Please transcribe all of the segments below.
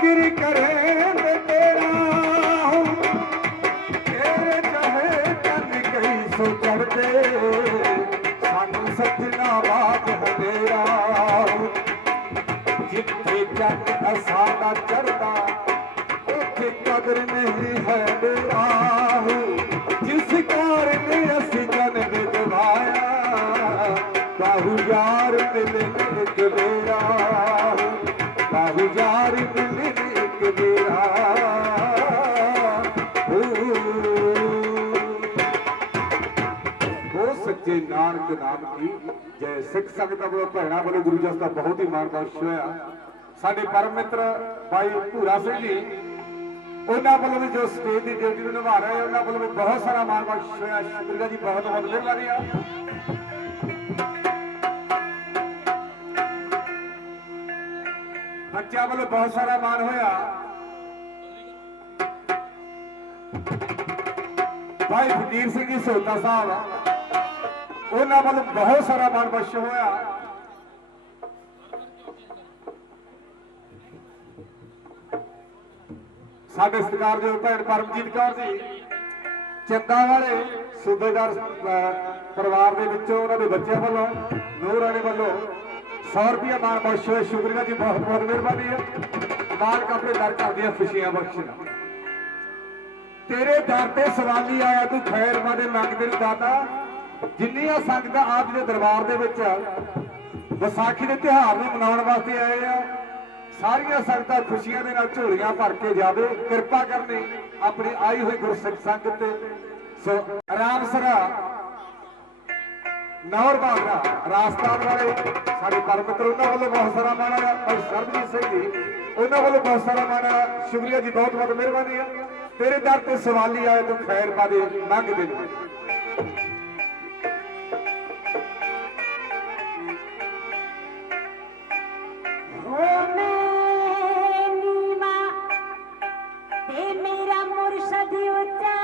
जिक्र करें तो तेरा तेरे चाहे तन कई सो चढ़ते सानू सजना बात है तेरा जिथे चंद असाना चढ़ता उथे कदर नहीं है मेरा जिस कारण असी जन विधवाया बाहू यार मिले एक बेरा बाहू यार मिले एक बेरा हो सच्चे नानक नाम की जय सिख संगत वालों भैणों वालों गुरु जस का बहुत ही मान बख्श होया साडे परम मित्र भाई भूरा सिंह जी उन्होंने वालों भी जो स्टेज की ड्यूटी निभा रहे हैं उन्होंने वालों भी बहुत सारा मान बख्श होया शुक्रिया जी बहुत बहुत मेहरबानी बच्चों वालों बहुत सारा मान होया भाई फकीर सिंह जी सोता साहब उन्होंने वालों बहुत सारा मान बख्श होया साडे सत्कारयोग भैन परमजीत कौर जी चंदा वाले सूबेदार परिवार के विचों उन्होंने बच्चों वालों नूर राणी वालों 100 रुपया मान बख्श होया शुक्रिया जी बहुत बहुत मेहरबानी है मालक अपने दर कर दिया खुशियां बख्शना तेरे दर पे सवाली आया तू खैर मादे मंगदे दाता जिन्नियां संगतां आप दे दरबार दे विच विसाखी के त्योहार नूं मनाउण वास्ते आए आ सारियां संगतां खुशियां दे नाल झोलियां भर के जावे किरपा करनी अपनी आई हुई गुरसिख संगत ते सो आराम सरा नौर बागरा राजस्थान वाले साडे परम मित्र उन्होंने वालों बहुत सारा माना भाई सरबजीत सिंह जी उन्होंने वालों बहुत सारा माना शुक्रिया जी बहुत बहुत मेहरबानी है तेरे दर पे सवाली आए तो खैर पादे मंग दे मेरा मुर्शद उच्चा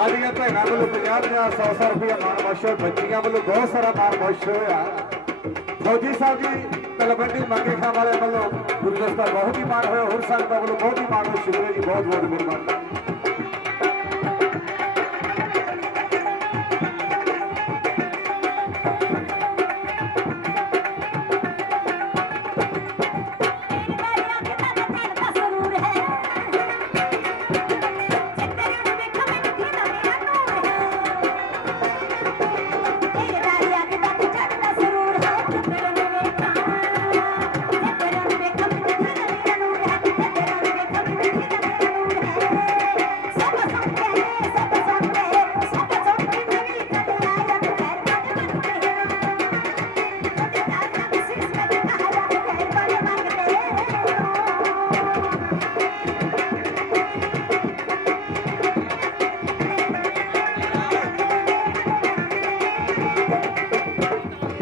ਸਾਡੀਆਂ ਭੈਣਾਂ ਵੱਲੋਂ 50-50 100-100 ਰੁਪਇਆ ਮਾਣ ਬਖਸ਼ੋ ਬੱਚੀਆਂ ਵੱਲੋਂ ਬਹੁਤ ਸਾਰਾ ਮਾਣ ਬਖਸ਼ ਹੋਇਆ ਫੌਜੀ ਸਾਹਿਬ ਜੀ ਤਲਵੰਡੀ ਮੰਗੇ ਖਾਂ ਵਾਲੇ ਵੱਲੋਂ ਗੁਰਦਸਤਾ ਬਹੁਤ ਹੀ ਮਾਣ ਹੋਇਆ ਹੋਰ ਸੰਗਤਾਂ ਵੱਲੋਂ ਬਹੁਤ ਹੀ ਮਾਣ ਹੋਇਆ ਸ਼ੁਕਰੀਆ ਜੀ ਬਹੁਤ ਬਹੁਤ ਮਿਹਰਬਾਨੀ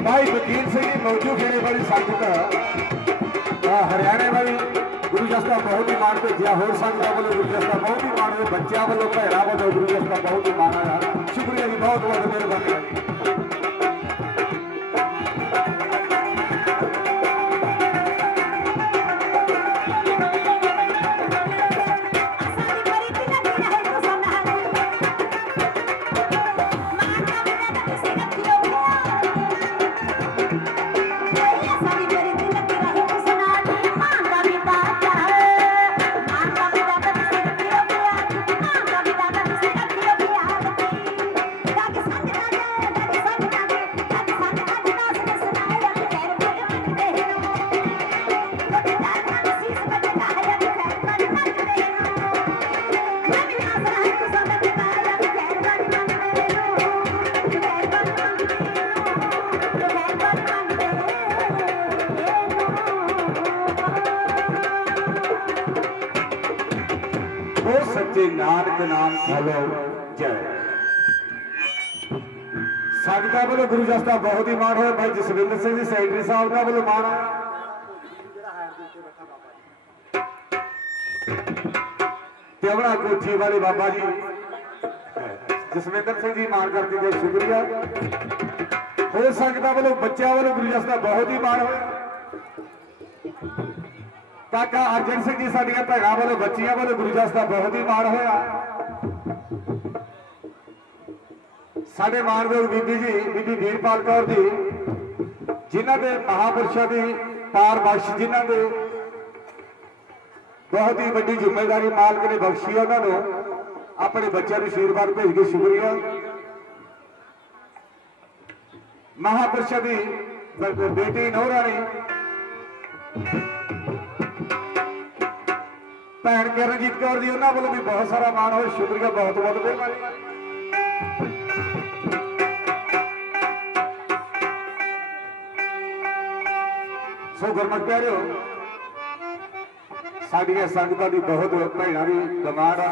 भाई वकील सिंह जी मौजू खेड़े वाली संगत हरियाणे वाली गुरु जसदा बहुत ही मान भेजा होर संगत वालों गुरु जसदा बहुत ही मान हुए बच्चों वालों भैरा वालों गुरु जसदा बहुत ही मान आया शुक्रिया जी बहुत बहुत मेहरबानी सच्चे नानक नाम बोलो जय संगतां वालों गुरु जसदा बहुत ही मान होया भाई जसविंदर सिंह जी सैकटरी साहब का वालों मान तेवड़ा कोठी वाले बाबा जी जसविंदर सिंह जी मान करके गए शुक्रिया होर संगतां वालों बच्चों वालों गुरु जसदा बहुत ही मान होया काका अर्जन सिंह जी साडियां भैणां वालों बच्चियां वालों गुरु जसदा बहुत ही मान होया साडे मानयोग बीबी जी बीबी वीरपाल कौर जी जिन्हां दे महापुरुषां दी पार बख्श जिन्हां दे बहुत ही वड्डी जिम्मेदारी मालक ने बख्शी है उन्होंने अपने बच्चों को आशीर्वाद भेज के शुक्रिया महापुरुषों की बेटी नौह राणी भैन किरणजीत कौर जी उन्होंने वालों भी बहुत सारा मान हो शुक्रिया बहुत बहुत मेहरबानी सो गुरमत प्यारे साडियां संगतां दी बहुत भैणां दी डिमांड आ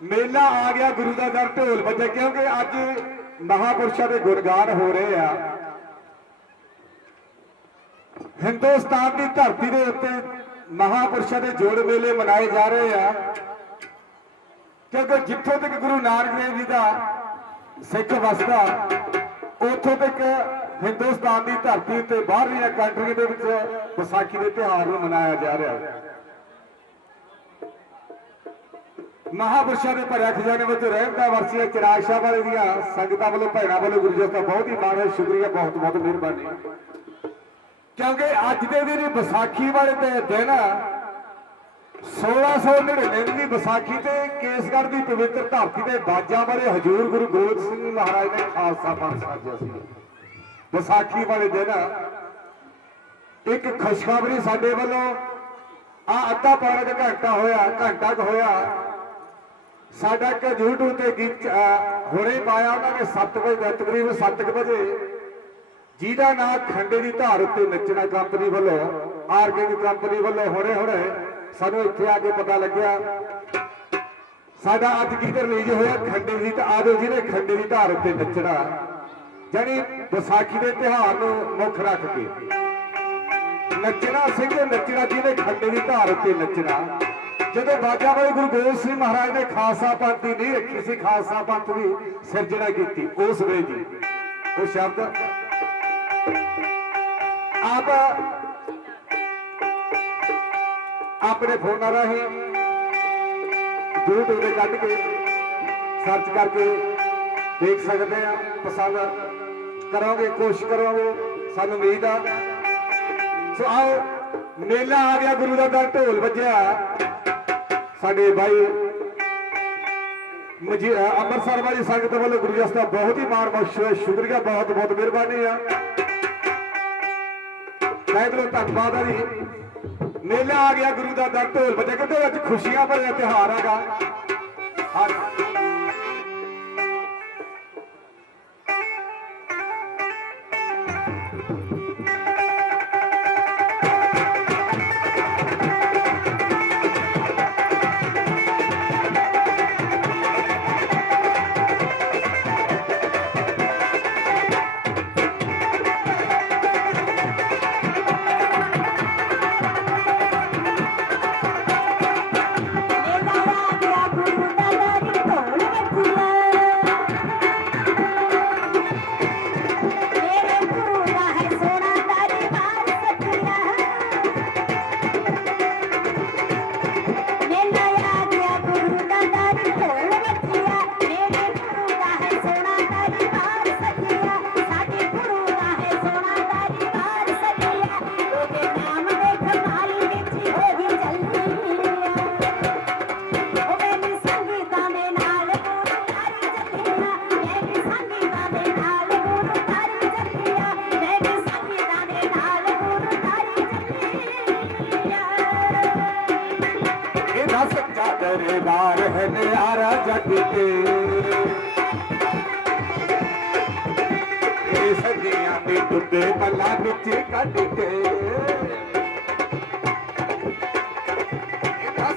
मेला आ गया गुरु का दर ढोल बजे क्योंकि अज महापुरुषों के गुणगान हो रहे हैं हिंदुस्तान की धरती के उत्ते महापुरुषों के जोड़ मेले मनाए जा रहे हैं क्योंकि जिथों तक गुरु नानक देव जी का सिख वसदा उथों तक हिंदुस्तान की धरती उत्ते बाहरली कंट्री के विसाखी के त्योहार को मनाया जा रहा है महापुरुषों के भरिया खजाने में रहमता वर्षियां चिराग शाह वाले दियां संगतां वालों भैणां वालों गुरु जी का बहुत ही मान है शुक्रिया बहुत बहुत मेहरबानी क्योंकि अज के दिन विसाखी वाले दिन 1699 की विसाखी ते केसगढ़ की पवित्र धरती के बाजा वाले हजूर गुरु गोबिंद सिंह महाराज ने खालसा पंथ साजिया सी विसाखी वाले दिन एक खुशखबरी साडे वालों आ अद्धा पौना घंटा होया घंटा होया साडा एक यूट्यूब ते गीत हुणे पाया उन्होंने 7 बजे तकरीबन 7 बजे जिहदा नाम खंडे की धार उत्ते नचना कंपनी वालों आर्गेनिक कंपनी वालों हुणे हुणे सानू इत्थे आके पता लग्या साडा अज गीत रिलीज होया खंडे की आदो जिहने खंडे की धार उत्ते नचना जानी विसाखी के त्योहार को मुख रख के नचना सिंह नचना जिन्हें खंडे की धार उत्ते नचना ਜਦੋਂ ਬਾਜਾ ਵਾਲੇ ਗੁਰੂ ਗੋਬਿੰਦ ਸਿੰਘ ਮਹਾਰਾਜ ਨੇ ਖਾਲਸਾ ਪੰਥ ਦੀ ਨੀਂਹ ਰੱਖੀ ਸੀ, ਖਾਲਸਾ ਪੰਥ ਦੀ ਸਿਰਜਣਾ ਕੀਤੀ ਉਸ ਵੇਲੇ ਜੀ ਉਹ ਸ਼ਬਦ ਆਪ ਆਪਣੇ ਫੋਨਾਂ ਰਾਹੀਂ YouTube ਤੇ ਕੱਢ ਕੇ ਸਰਚ ਕਰਕੇ ਦੇਖ ਸਕਦੇ ਆ। ਪਸੰਦ ਕਰੋਗੇ, ਕੋਸ਼ਿਸ਼ ਕਰੋਗੇ, ਸਾਨੂੰ ਉਮੀਦ ਆ। ਸੋ ਆਓ, ਮੇਲਾ ਆ ਗਿਆ, ਗੁਰੂ ਦਾ ਦਰ ਢੋਲ ਵੱਜਿਆ। ਸਾਡੇ ਭਾਈ ਅੰਮ੍ਰਿਤਸਰ ਵਾਲੀ ਸੰਗਤ ਵੱਲੋਂ ਗੁਰੂ ਜੀ ਦਾ ਬਹੁਤ ਹੀ ਮਾਣ ਬਖਸ਼ ਹੋਇਆ, ਸ਼ੁਕਰੀਆ, ਬਹੁਤ ਬਹੁਤ ਮਿਹਰਬਾਨੀ ਆ। ਤਹਿ ਦਿਲੋਂ ਧੰਨਵਾਦ ਆ ਜੀ। ਮੇਲਾ ਆ ਗਿਆ, ਗੁਰੂ ਦਾ ਦਰ ਢੋਲ ਵੱਜਿਆ, ਕਿਉਂਕਿ ਅੱਜ ਖੁਸ਼ੀਆਂ ਭਰਿਆ ਤਿਉਹਾਰ ਹੈਗਾ। दरबार है न्यारा जग के सदियां में टुटे पला बिच कट के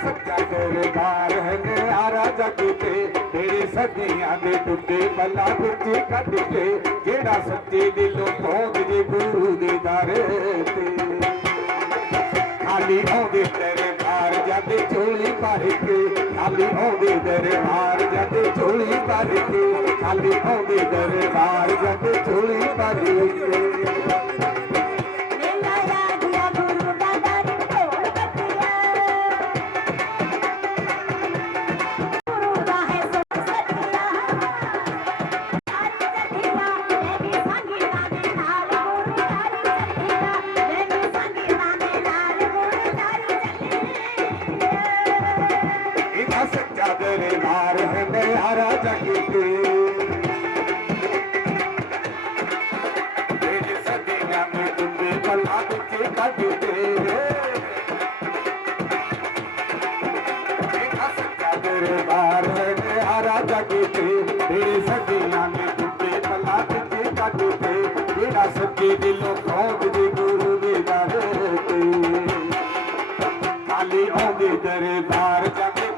सच्चा दरबार है न्यारा जग के तेरे सदियां में टुटे पला बिच कट के जेड़ा सच्चे दिलों पहुंच जे गुरु दे दर ते खाली आउंदे तेरे बार जाते झोली भर के खाली आउंदे दरबार जाते झोली भर के खाली आउंदे दरबार जाते झोली भर के दरबार है न्यारा जग के तेरे सदियां में टुटे पला बिच कट के सच्चा दरबार है न्यारा जग के तेरे सदियां में टुटे पला बिच कट के जेड़ा सच्चे दिलों पहुंच जे गुरु दे दर ते खाली आउंदे दरबार जाके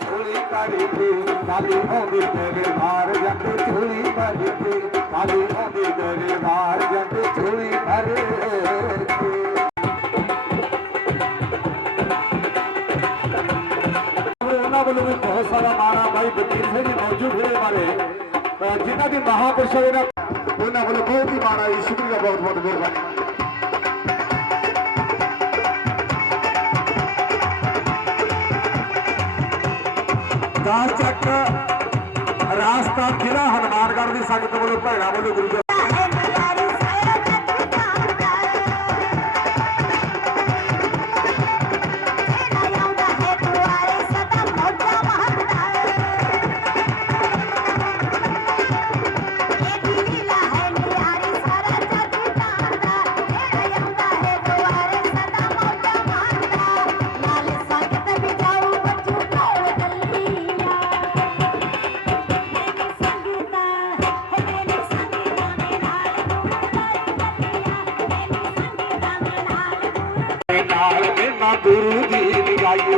खाली आउंदे दरबार जाके झोली भर के खाली आउंदे दरबार जाके झोली भर के उन्होंने वालों भी बहुत सारा माना भाई बकीर सिंह मौजूद है हमारे जिन्हों की महापुरुषों उन्होंने वालों बहुत ही माना। शुक्रिया, बहुत बहुत मेहरबानी। दास चक रास्ता जिला हनुमानगढ़ की संगत वालों भैणों वालों गुरु गुरु जी गाइए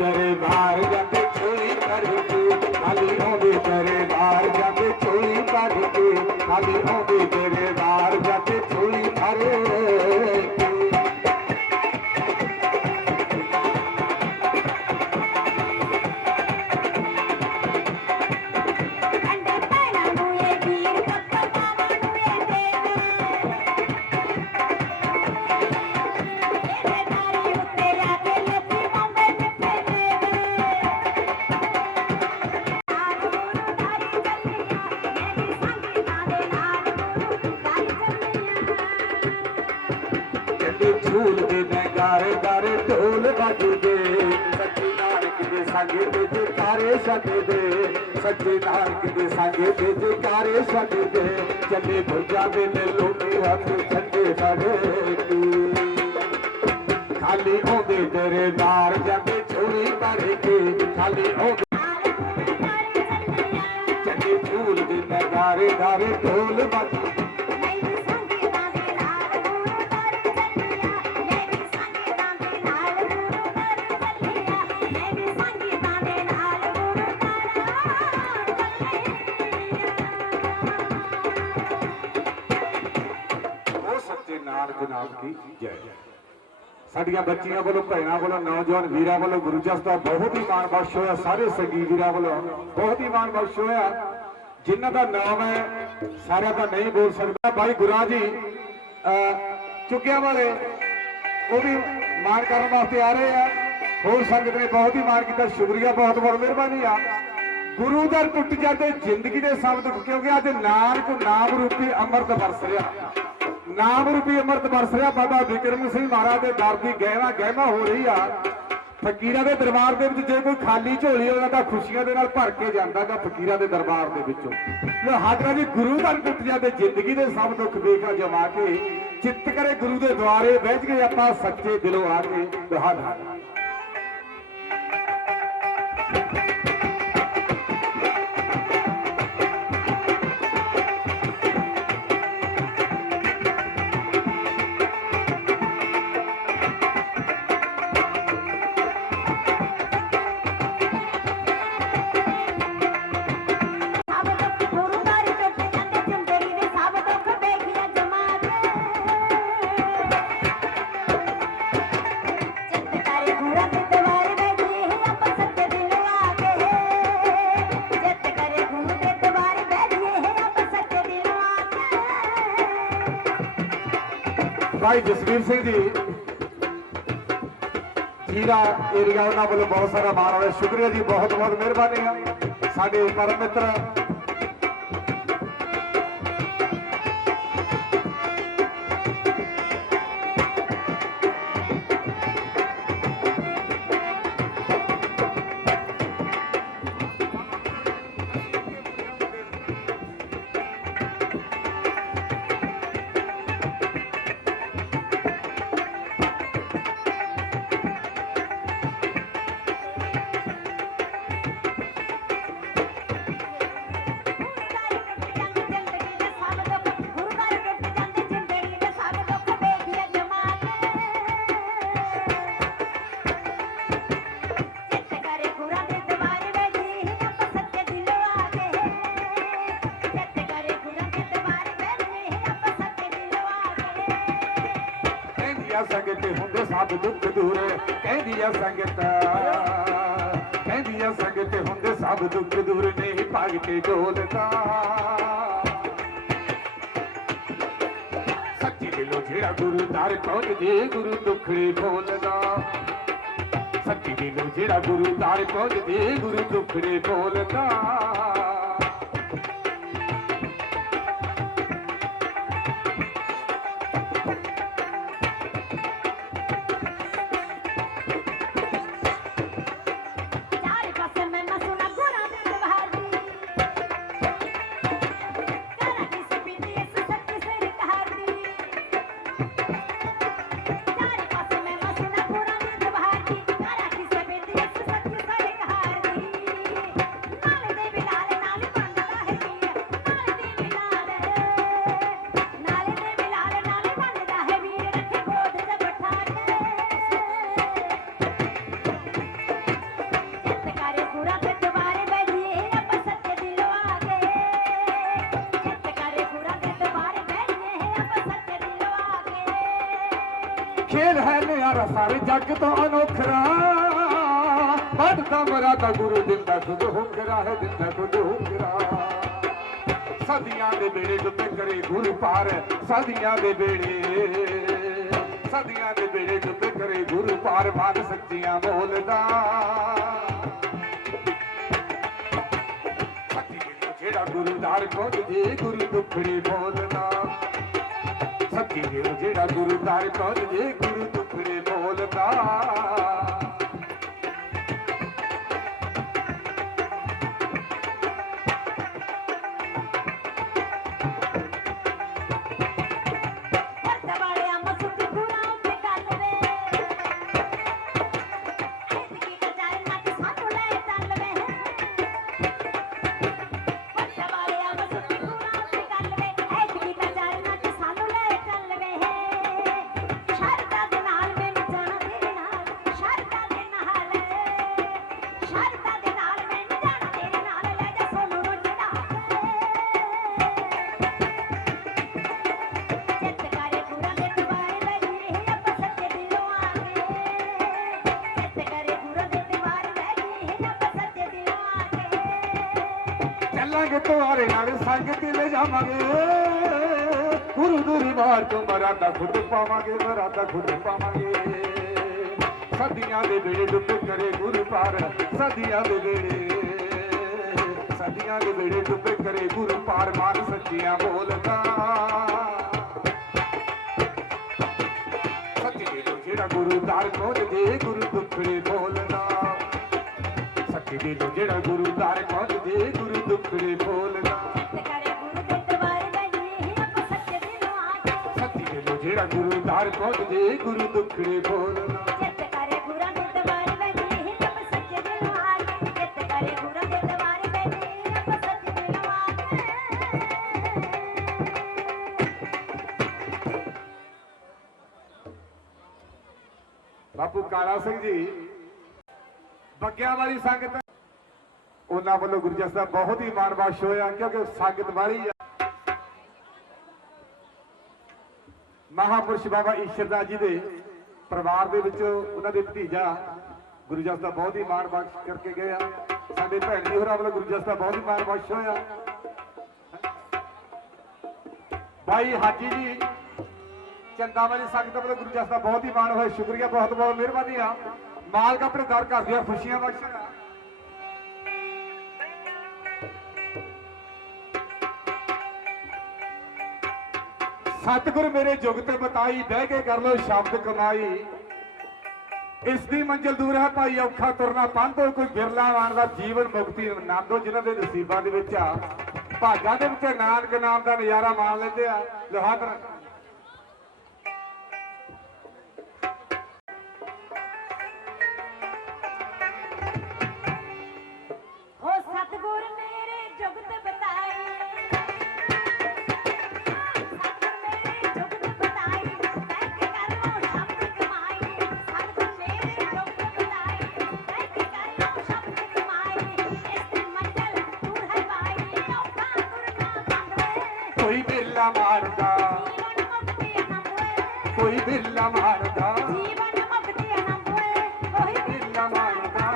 दरबार जाके चोरी करके खाली आउंदे दरबार जाके चोरी करके खाली आउंदे दरबार जाके चोरी भर के नगारे दारे ढोल बजदे सच्चे नानक दे संग ते जयकारे छड्डदे सच्चे नानक दे संग ते जयकारे छड्डदे चले भुजा दे लोके हथ ठंडे बड़े खाली आउंदे तेरे नार जांदे झोली भर के खाली आउंदे चले झूल दे नगारे दारे ढोल बजदे नानक नाम की जय। साडियां बच्चियां वालों भैणां वालों नौजवान वीरां वालों गुरु जस का बहुत ही मान बख्श होया सारे संगी वीरां वालों बहुत ही मान बख्श होया जिन्हां दा नाम है सारे का नहीं बोल सकता भाई गुरा जी चुकिया वाले वो भी मान करने वास्ते आ रहे हैं होर संगत ने बहुत ही मान किया शुक्रिया बहुत बहुत मेहरबानी आ गुरु दर टुट जाते जिंदगी के सब दुख क्योंकि अज नानक नाम रूपी अमृत बरस रहा नाम रूपी अमृत बरस रहा बाबा विक्रम सिंह महाराज के दर की गहमा गहमा हो रही आ फकीरां दे दरबार दे विच जे कोई खाली झोली होवे तां खुशियां दे नाल भर के जांदा गा फकीरां दे दरबार दे विचों हाजरा जी गुरु दर टुट जाते जिंदगी के सब दुख वेखा जमा के चित्त करे गुरु दे द्वारे बैठ के आपां सच्चे दिलों आके बहाना भाई जसवीर सिंह जी जीरा एरिया उन्होंने वालों बहुत सारा मान रहा शुक्रिया जी बहुत बहुत मेहरबानी है साडे परम मित्र संगत होंदे सब दुख दूर कहंदी आ संगत होंदे सब दुख दूर नहीं भाग के डोलदा सच्ची दिलों जेड़ा गुरु दर पहुंचदे गुरु दुखड़े बोलदा सच्ची दिलों जेड़ा गुरु दर पहुंचदे गुरु दुखड़े बोलदा खेल है न्यारा सारे जग तो अनोखरा बढ़ता मराता गुरु दिंदा खुद होकरा है दिंदा खुद होकरा सदियां दे बेड़े जुते करे गुरु पार सदियां दे बेड़े जुते करे गुरु पार मान सच्चियां बोलदा जेड़ा गुरु दार पहुंचदे गुरु दुखड़े बोलदा सच्ची जेड़ा गुरु दार पहुंचदे गुरु दुखड़े बोल ਚੱਲਾਂਗੇ ਤੁਹਾਰੇ ਨਾਲ ਸੰਗ ਤੇ ਲੈ ਜਾਵਾਂਗੇ ਗੁਰੂ ਦਰਬਾਰ ਤੋਂ ਮਰਾਦਾ ਖੁਦ ਪਾਵਾਂਗੇ ਮਰਾਦਾ ਖੁਦ ਪਾਵਾਂਗੇ ਸਦੀਆਂ ਦੇ ਵੇਲੇ ਡੁੱਬ ਕਰੇ ਗੁਰੂ ਪਾਰ ਸਦੀਆਂ ਦੇ ਵੇਲੇ ਡੁੱਬ ਕਰੇ ਗੁਰੂ ਪਾਰ ਮਾਨ ਸੱਚੀਆਂ ਬੋਲਦਾ ਸੱਚੇ ਦਿਲੋਂ ਜਿਹੜਾ ਗੁਰੂ ਦਾਰ ਪਹੁੰਚਦੇ ਗੁਰੂ ਦੁੱਖੜੇ ਬੋਲਦਾ ਸੱਚੇ ਦਿਲੋਂ ਜਿਹੜਾ ਗੁਰੂ ਦਾਰ ਪਹੁੰਚਦੇ ਗੁਰੂ ਦੁੱਖੜੇ ਬੋਲਦਾ ਸੱਚੇ ਦਿਲੋਂ ਜਿਹੜਾ ਗੁਰੂ ਦਾਰ ਪਹੁੰਚਦੇ ਗੁਰੂ ਦੁੱਖੜੇ ਬੋਲਦਾ ਬਾਪੂ ਕਾਲਾ ਸਿੰਘ ਜੀ ਬੱਗਿਆਂ ਵਾਲੀ ਸੰਗਤ ਉਹਨਾਂ ਵੱਲੋਂ ਗੁਰਜਸ ਦਾ ਬਹੁਤ ਹੀ ਮਾਣ ਬਖਸ਼ ਹੋਇਆ ਕਿਉਂਕਿ ਸੰਗਤ ਵਾਲੀ ਆ ਮਹਾਪੁਰਸ਼ ਬਾਬਾ ਈਸ਼ਰਦਾਸ ਜੀ ਦੇ ਪਰਿਵਾਰ ਦੇ ਵਿੱਚ ਉਹਨਾਂ ਦੇ ਭਤੀਜਾ ਗੁਰਜਸ ਦਾ ਬਹੁਤ ਹੀ ਮਾਣ ਬਖਸ਼ ਕਰਕੇ ਗਏ ਆ ਸਾਡੇ ਭੈਣ ਜੀ ਹੋਰਾਂ ਵੱਲੋਂ ਗੁਰਜਸ ਦਾ ਬਹੁਤ ਹੀ ਮਾਣ ਬਖਸ਼ ਹੋਇਆ ਭਾਈ ਹਾਜੀ ਜੀ ਚੰਦਾ ਵਾਲੀ ਸੰਗਤ ਵੱਲੋਂ ਗੁਰਜਸ ਦਾ ਬਹੁਤ ਹੀ ਮਾਣ ਹੋਇਆ ਸ਼ੁਕਰੀਆ ਬਹੁਤ ਬਹੁਤ ਮਿਹਰਬਾਨੀ ਆ ਮਾਲਕ ਆਪਣੇ ਦਰ ਕਰਦੀਆਂ ਖੁਸ਼ੀਆਂ ਬਖਸ਼ਣ ਸਤਿਗੁਰ ਮੇਰੇ ਜੁਗ ਤੇ ਬਤਾਈ ਬਹਿ ਕੇ ਕਰ ਲੋ ਸ਼ਬਦ ਕਮਾਈ ਇਸ ਦੀ ਮੰਜ਼ਿਲ ਦੂਰ ਹੈ ਭਾਈ ਔਖਾ ਤੁਰਨਾ ਪੰਧੋ ਕੋਈ ਬਿਰਲਾ ਵਾਣ ਦਾ ਜੀਵਨ ਮੁਕਤੀ ਆਨੰਦੋ ਜਿਨ੍ਹਾਂ ਦੇ ਨਸੀਬਾਂ ਦੇ ਵਿੱਚ ਆ ਭਾਗਾਂ ਦੇ ਵਿੱਚ ਨਾਨਕ ਨਾਮ ਦਾ ਨਜ਼ਾਰਾ ਮਾਣ ਲੈਂਦੇ ਆ ਲਹਾਦਰ ਕੋਈ ਬਿਰਲਾ ਮਾਰਦਾ ਕੋਈ ਬਿਰਲਾ ਮਾਰਦਾ ਜੀਵਨ ਮੁਕਤੀ ਆਨੰਦ ਹੋਏ ਕੋਈ ਬਿਰਲਾ ਮਾਰਦਾ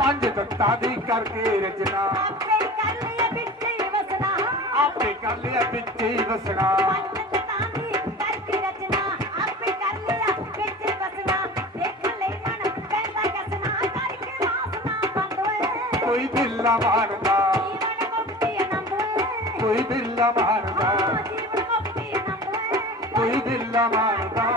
ਪੰਜ ਤੱਤਾਂ ਦੀ ਕਰਕੇ ਰਚਨਾ ਆਪੇ ਕਰ ਲਿਆ ਵਿੱਚ ਹੀ ਵਸਣਾ ਆਪੇ ਕਰ ਲਿਆ ਵਿੱਚ ਹੀ ਵਸਣਾ ਪੰਜ ਤੱਤਾਂ ਦੀ ਕਰਕੇ ਰਚਨਾ ਆਪੇ ਕਰ ਲਿਆ ਵਿੱਚ ਹੀ ਵਸਣਾ ਦੇਖ ਲਈ ਮਨ ਪੈਂਦਾ ਕਸਨਾ ਕਰਕੇ ਵਾਸਨਾ ਬੰਦ ਹੋਏ ਕੋਈ ਬਿਰਲਾ ਮਾਰਦਾ ਜੀਵਨ ਮੁਕਤੀ ਆਨੰਦ ਹੋਏ ਕੋਈ ਬਿਰਲਾ ਮਾਰਦਾ ਜੀਵਨ ਮੁਕਤੀ ਆਨੰਦ ਹੋਏ ਕੋਈ ਬਿਰਲਾ ਮਾਰਦਾ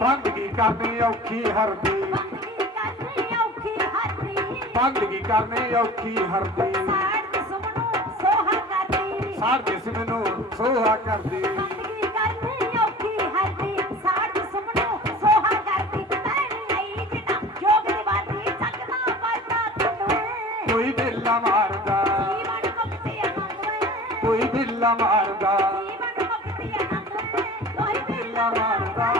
ਬੰਦਗੀ ਕਰਨੀ ਔਖੀ ਹਰਦੀ ਬੰਦਗੀ ਕਰਨੀ ਔਖੀ ਹਰਦੀ ਸਾੜ ਜਿਸਮ ਨੂੰ ਸੋਹਾ ਕਰਦੀ ਬੰਦਗੀ ਕਰਨੀ ਔਖੀ ਹਰਦੀ ਸਾੜ ਜਿਸਮ ਨੂੰ ਸੋਹਾ ਕਰਦੀ ਤੈਨੂੰ ਨਹੀਂ ਜਿਨਾ ਜੋਗ ਦੀ ਬਾਤੀ ਚੱਕਦਾ ਪਰਦਾ ਤੰਦੂਏ ਕੋਈ ਬਿਰਲਾ ਮਾਰਦਾ ਜੀਵਨ ਮੁਕਤੀ ਆਨੰਦ ਹੋਏ ਕੋਈ ਬਿਰਲਾ ਮਾਰਦਾ ਜੀਵਨ ਮੁਕਤੀ ਆਨੰਦ ਹੋਏ ਕੋਈ ਬਿਰਲਾ ਮਾਰਦਾ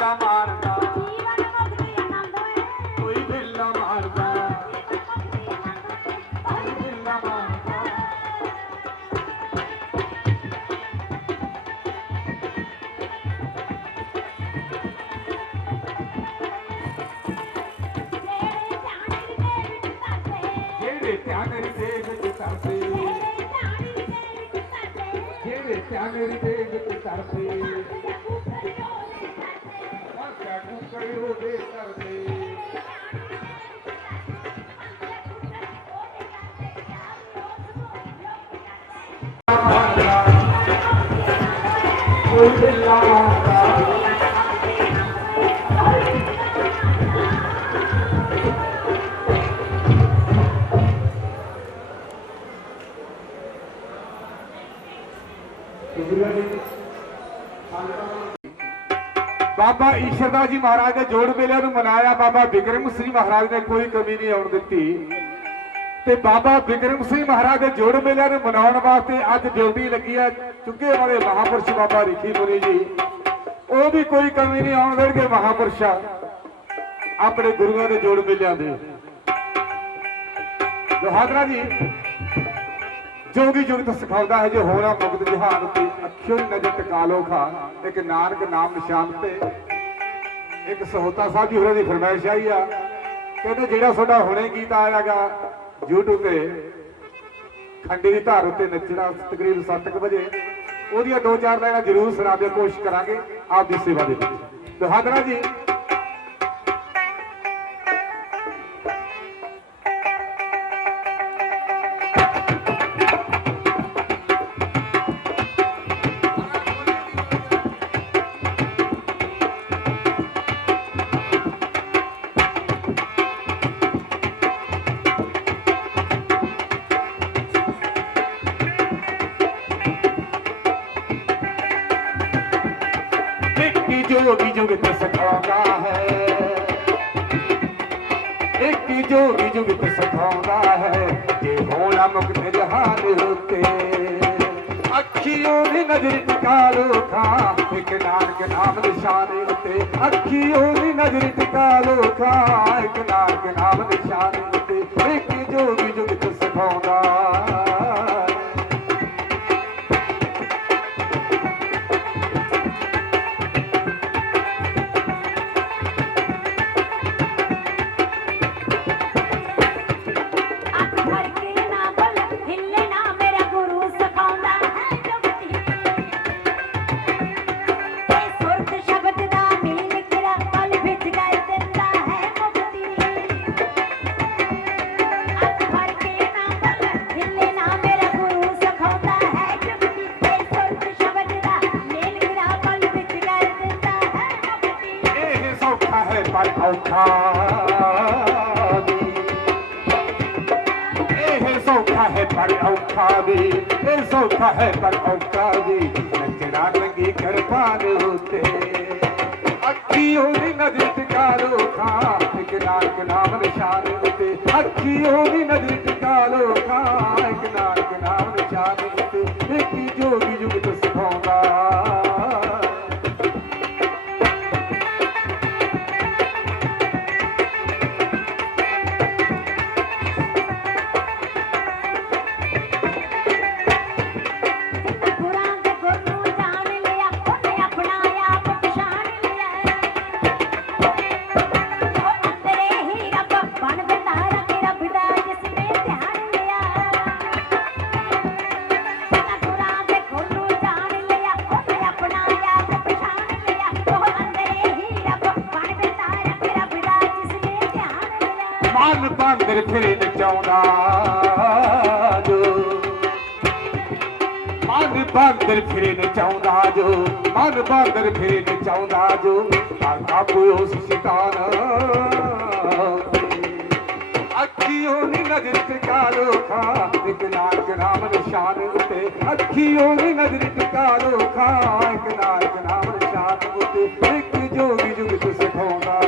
ਬਿੱਲਾ ਮਾਰਦਾ ਜੀਵਨ ਮੁਕਤੀ ਆਨੰਦ ਹੈ ਕੋਈ ਬਿੱਲਾ ਮਾਰਦਾ ਕੋਈ ਬਿੱਲਾ ਮਾਰਦਾ ਜਿਹੜੇ ਧਿਆਨ ਦੇ ਵਿੱਚ ਕਰਦੇ ਜਿਹੜੇ ਧਿਆਨ ਦੇ ਵਿੱਚ ਕਰਦੇ ਵਾਕਿਆ ਕੁਕੜੇ ਉਹਦੇ ਕਰਦੇ ਕੋਈ ਬਿੱਲਾ ਮਾਰਦਾ ਬਾਬਾ ਈਸ਼ਰਦਾਸ ਜੀ ਮਹਾਰਾਜ ਦੇ ਜੋੜ ਮੇਲਿਆਂ ਨੂੰ ਮਨਾਇਆ। ਬਾਬਾ ਬਿਕਰਮ ਸਿੰਘ ਮਹਾਰਾਜ ਨੇ ਕੋਈ ਕਮੀ ਨਹੀਂ ਆਉਣ ਦਿੱਤੀ ਤੇ ਬਾਬਾ ਬਿਕਰਮ ਸਿੰਘ ਮਹਾਰਾਜ ਦੇ ਜੋੜ ਮੇਲਿਆਂ ਨੂੰ ਮਨਾਉਣ ਵਾਸਤੇ ਅੱਜ ਡਿਊਟੀ ਲੱਗੀ ਹੈ ਚੁੱਗੇ ਵਾਲੇ ਮਹਾਪੁਰਸ਼ ਬਾਬਾ ਰਿਖੀ ਮੁਨੀ ਜੀ। ਉਹ ਵੀ ਕੋਈ ਕਮੀ ਨਹੀਂ ਆਉਣ ਦੇਣਗੇ ਮਹਾਪੁਰਸ਼ ਆਪਣੇ ਗੁਰੂਆਂ ਦੇ ਜੋੜ ਮੇਲਿਆਂ ਦੇ। ਬਹਾਦਰਾ ਜੀ ਜੋਗੀ ਜੁਗਤ ਸਿਖਾਉਂਦਾ ਹੈ ਜੋ ਹੋਣਾ ਮੁਕਤ ਜਹਾਨ ਤੇ ਅੱਖਿਓ ਨਜ਼ਰ ਟਿਕਾ ਲੋ ਖਾਨ। ਇੱਕ ਨਾਨਕ ਨਾਮ ਨਿਸ਼ਾਨ ਤੇ ਇੱਕ ਸਹੋਤਾ ਸਾਹਿਬ ਜੀ ਹੋਰਾਂ ਦੀ ਫਰਮਾਇਸ਼ ਆਈ ਆ, ਕਹਿੰਦੇ ਜਿਹੜਾ ਤੁਹਾਡਾ ਹੁਣੇ ਗੀਤ ਆਇਆਗਾ YouTube ਤੇ ਖੰਡੀ ਦੀ ਧਾਰ ਉੱਤੇ ਨੱਚਣਾ ਤਕਰੀਬਨ 7 ਵਜੇ, ਉਹਦੀਆਂ 2-4 ਲਾਈਨਾਂ ਜ਼ਰੂਰ ਸੁਣਾ ਦੇ, ਕੋਸ਼ਿਸ਼ ਕਰਾਂਗੇ ਆਪ ਦੀ ਸੇਵਾ ਦੇ ਵਿੱਚ। ਬਹਾਦਰਾ ਜੀ जोगी जुगत सिखाता है, एक जोगी जुगत सिखाता है जे होना मुक्त जहान होते। अखियों की नजर टिका लो खा एक नानक नाम निशान होते। अखियों की नजर टिका लो खा एक नानक नाम निशान होते। एक जोगी जुगत सिखाता औखा सौखा है पर औखा भी, सौखा है पर औखा भी नचना रंगी करपान होते। अखियों की नजर टिका लो खा एक नानक नाम निशान होते। अखियों की नजर टिका लो खा एक नानक नाम निशान होते। एक जोगी जुगत सिखाऊंगा मन बांदर फिर नचाउंदा जो, मन बांदर फिर नचाउंदा जो, मन बांदर फिर नचाउंदा जो काका उस शिकार। अखियों की नजर टिका लो खा एक नानक नाम निशान उते। अखियों की नजर टिका लो खा एक नानक नाम निशान उते। एक जोगी जुगत सिखाउंदा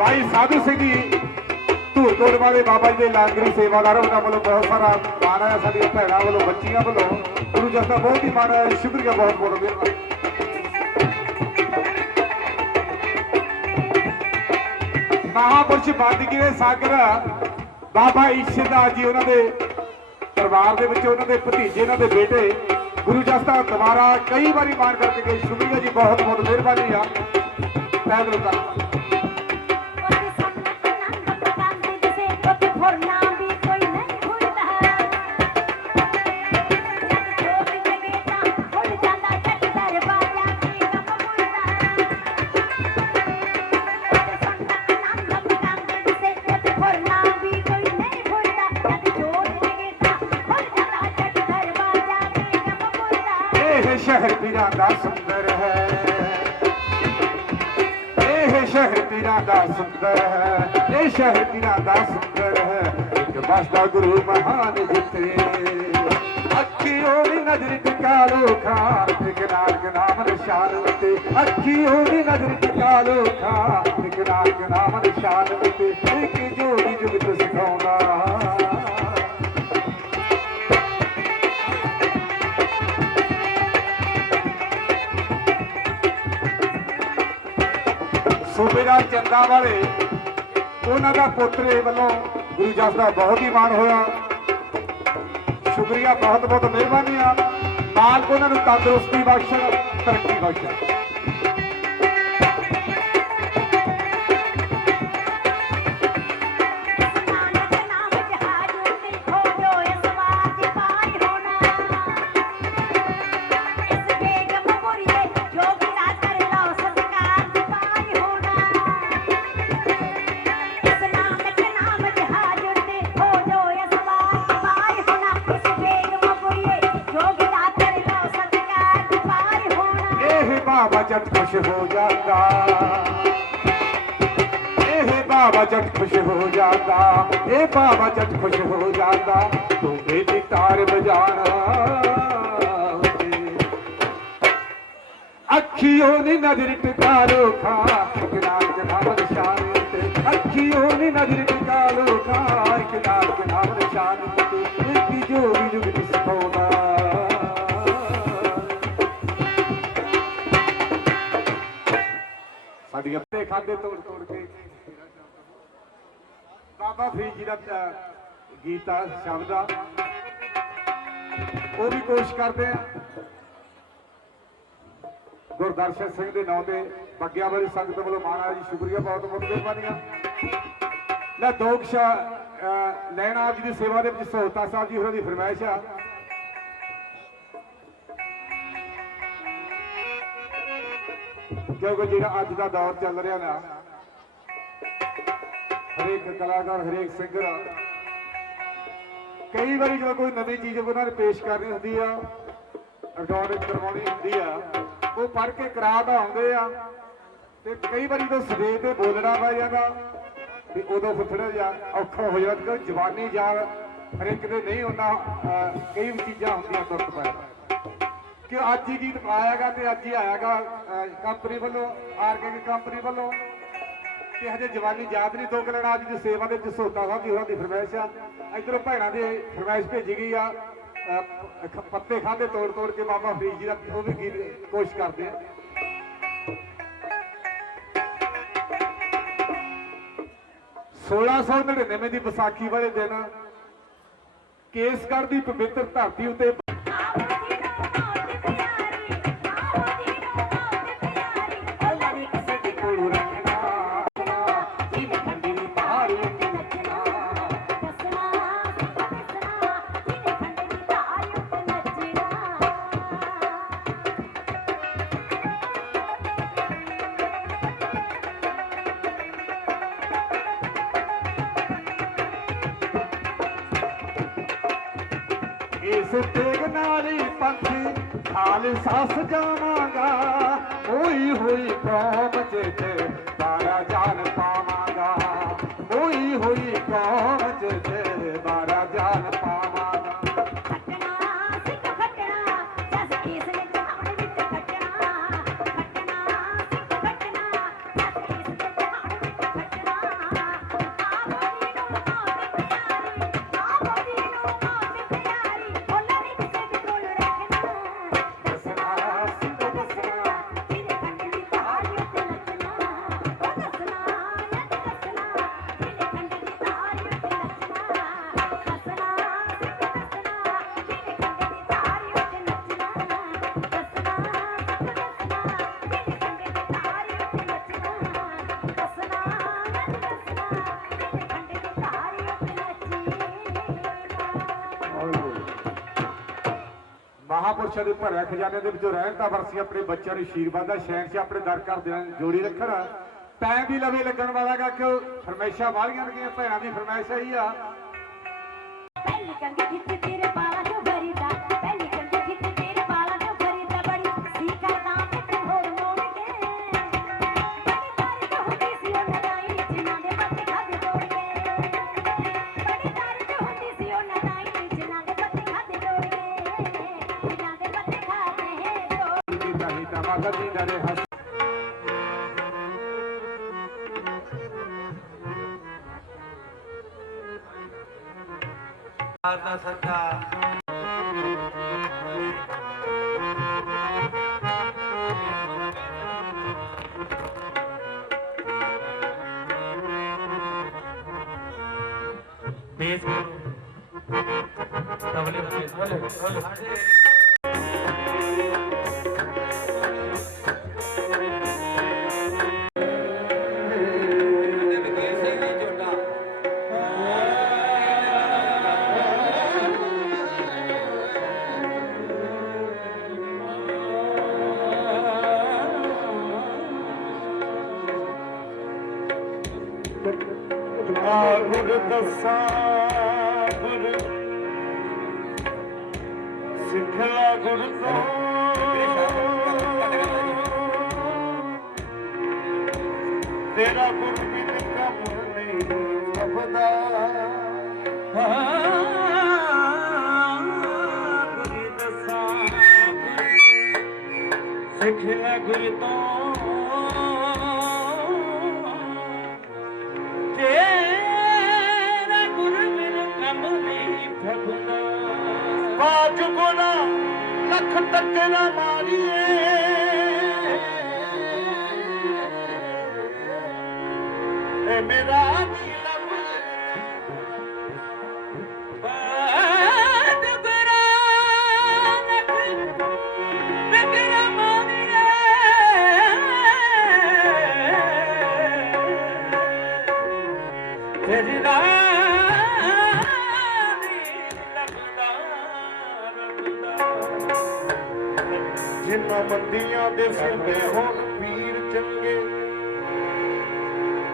भाई साधु सिंह जी ਧੂਰਕੋਟ ਵਾਲੇ ਬਾਬਾ ਜੀ ਦੇ ਲਾਂਗਰੀ ਸੇਵਾਦਾਰ ਉਹਨਾਂ ਵੱਲੋਂ ਬਹੁਤ ਸਾਰਾ ਮਾਣ ਆਇਆ, ਸਾਡੀਆਂ ਭੈਣਾਂ ਵੱਲੋਂ, ਬੱਚੀਆਂ ਵੱਲੋਂ ਗੁਰੂ ਜਸ ਦਾ ਬਹੁਤ ਹੀ ਮਾਣ ਆਇਆ। ਸ਼ੁਕਰੀਆ, ਬਹੁਤ ਬਹੁਤ ਮਿਹਰਬਾਨੀ। ਮਹਾਂਪੁਰਸ਼ ਬੰਦਗੀ ਸਾਗਰ ਬਾਬਾ ਈਸ਼ਰਦਾਸ ਜੀ, ਉਹਨਾਂ ਦੇ ਪਰਿਵਾਰ ਦੇ ਵਿੱਚ ਉਹਨਾਂ ਦੇ ਭਤੀਜੇ, ਉਹਨਾਂ ਦੇ ਬੇਟੇ ਗੁਰੂ ਜਸ ਦਾ ਦੁਬਾਰਾ ਕਈ ਵਾਰੀ ਮਾਣ ਕਰਕੇ ਗਏ। ਸ਼ੁਕਰੀਆ ਜੀ, ਬਹੁਤ ਬਹੁਤ ਮਿਹਰਬਾਨੀ ਆ। ਪੈਦਲ ਕਰ शहर पीरा दा सुंदर है, ये शहर पीरा दा सुंदर है, ये शहर पीरा दा सुंदर है। एक बसदा गुरु महान जिथे अखियों दी नजर टिकालो खा, नानक नाम निशान ते अखियों दी नजर टिकालो खा, नानक नाम निशान ते एक जोड़ी जुगत सिखाउंदा। सूबेदार चंदा वाले उन्हों का पोतरे वालों गुरु जस का बहुत ही मान होया। शुक्रिया, बहुत बहुत मेहरबानी। मालक उन्होंने तंदुरुस्ती बख्शण, तरक्की बख्शण। बाबा जट खुश हो जाता, ये बाबा जट खुश हो जाता, ये बाबा जट खुश हो जाता। तू मेरी तार बजाना अखियों नी नजर टिकालो खा, नानक नाम निशान ते अखियों नी नजर टिकालो खा, नानक नाम निशान ते एक जोड़ी जुगत सिखाउंदा। खाते तोड़ तोड़ के बाबा फरीद जी का गीत शब्द आ वो भी कोशिश करते हैं। गुरदर्शन सिंह के नाम से बग्गिया वाली संगत वालों महाराज जी शुक्रिया, बहुत बहुत मेहरबानी। मैं दो लैना आप जी की सेवा के सहूलता साहब जी उन्होंने फरमाइश आ। क्योंकि जो अज का दौर चल रहा ना, हरेक कलाकार हरेक सिंगर कई बार जो कोई नवी चीज उन्होंने पेश करनी होंगी, रिकॉर्डिंग करवानी होंगी, वो पढ़ के करा तो आते कई बार जो स्टेज पर बोलना पै जाता तो उदों फिर थोड़ा जहा औखा हो जाता, क्योंकि जवानी जाल हरेक दे नहीं होना, कई चीज़ा होंगे तुरंत पै कि अज ही गीत आएगा तो अज ही आएगा कंपनी वालों, आरके कंपनी वालों, कि हजे जवानी याद नहीं। दो कलना अज की सेवा के सहूलता साहब जी उन्होंने फरमाइश आ। इधरों भैनों की फरमाइश भेजी गई आ, पत्ते खाते तोड़ तोड़ के बाबा फरीद जी का वो भी गीत कोशिश करते हैं। 1699 की विसाखी वाले दिन केसगढ़ की पवित्र धरती उत्ते इस तेग नाली पंथी खालसा सजावांगा, होई होई कौम चेते बारा जान पावांगा, होई होई कौम चेते बारा जान पावांगा। ਮਹਾਪੁਰਸ਼ਾਂ ਦੇ ਭਰਿਆ ਖਜ਼ਾਨੇ ਦੇ ਵਿੱਚੋਂ ਰਹਿਣ ਤਾਂ ਵਰਸੀ ਆਪਣੇ ਬੱਚਿਆਂ ਨੂੰ ਆਸ਼ੀਰਵਾਦ ਦਾ ਸ਼ਹਿਨशाह ਆਪਣੇ ਦਰ ਘਰ ਦੇ ਨਾਲ ਜੋੜੀ ਰੱਖਣ। ਟਾਈਮ ਵੀ ਲਵੇ ਲੱਗਣ ਵਾਲਾ ਗਾ ਕਿ ਫਰਮਾਇਸ਼ਾਂ ਵਾਲੀਆਂ ਲੱਗੀਆਂ ਭੈਣਾਂ ਦੀ ਫਰਮਾਇਸ਼ ਇਹੀ ਆ। ਪਹਿਲੀ ਕੰਗੀ ਖਿੱਚ ਤੇਰੇ ਬਾਲਾਂ ਚੋਂ ਭਰੀਦਾ, ਪਹਿਲੀ ਕੰਗੀ ਖਿੱਚ ਤੇਰੇ ਬਾਲਾਂ ਚੋਂ ਭਰੀਦਾ, ਬੜੀ ਸੀ ਕਰਦਾ ਤੇ ਤੂੰ ਹੋਰ ਮੋੜ ਕੇ ਬੜੀ ਤਾਰੀਫ ਹੁੰਦੀ ਸੀ ਉਹ ਨਦਾਈ ਜਿਨ੍ਹਾਂ ਦੇ ਪੱਤੇ ਖਾਦੇ ਤੋੜ ਕੇ, ਬੜੀ ਤਾਰੀਫ ਹੁੰਦੀ ਸੀ ਉਹ ਨਦਾਈ ਜਿਨ੍ਹਾਂ ਦੇ ਪੱਤੇ ਖਾਦੇ ਤੋੜ ਕੇ, ਜਿਨ੍ਹਾਂ ਦੇ ਪੱਤੇ ਖਾਦੇ ਤੋੜ ਚਾਹੀਦਾ ਮਾਤਾ ਜੀ ਦਾ ਰਹੇ ਦਾ ਸਰਕਾਰ ਬੇਸ ਤਬਲੇ ਬੇਸ ਵਾਲੇ ਗੁਰ ਦਸਾਂ ਗੁਰ ਸਿੱਖਲਾ ਗੁਰ ਤੋਂ ਤੇਰਾ ਗੁਰ ਬਿਨ ਕੰਮ ਨਹੀਂ ਸਭਦਾ ਗੁਰ ਦਸਾਂ ਸਿੱਖਲਾ ਗੁਰ ਤੋਂ ਬਾਜ ਗੁਣਾ ਲੱਖ ਟੱਕਰਾ ਮਾਰੀਏ ਏ ਮੇਰਾ ਨੀ ਲੱਭ ਬਾਜ ਗੁਣਾ ਲੱਖ ਟੱਕਰਾ ਮਾਰੀਏ ਤੇਰੀ ਜਿਨ੍ਹਾਂ ਮੰਦੀਆਂ ਦੇ ਸਿਰਦੇ ਹੋਣ ਪੀਰ ਚੰਗੇ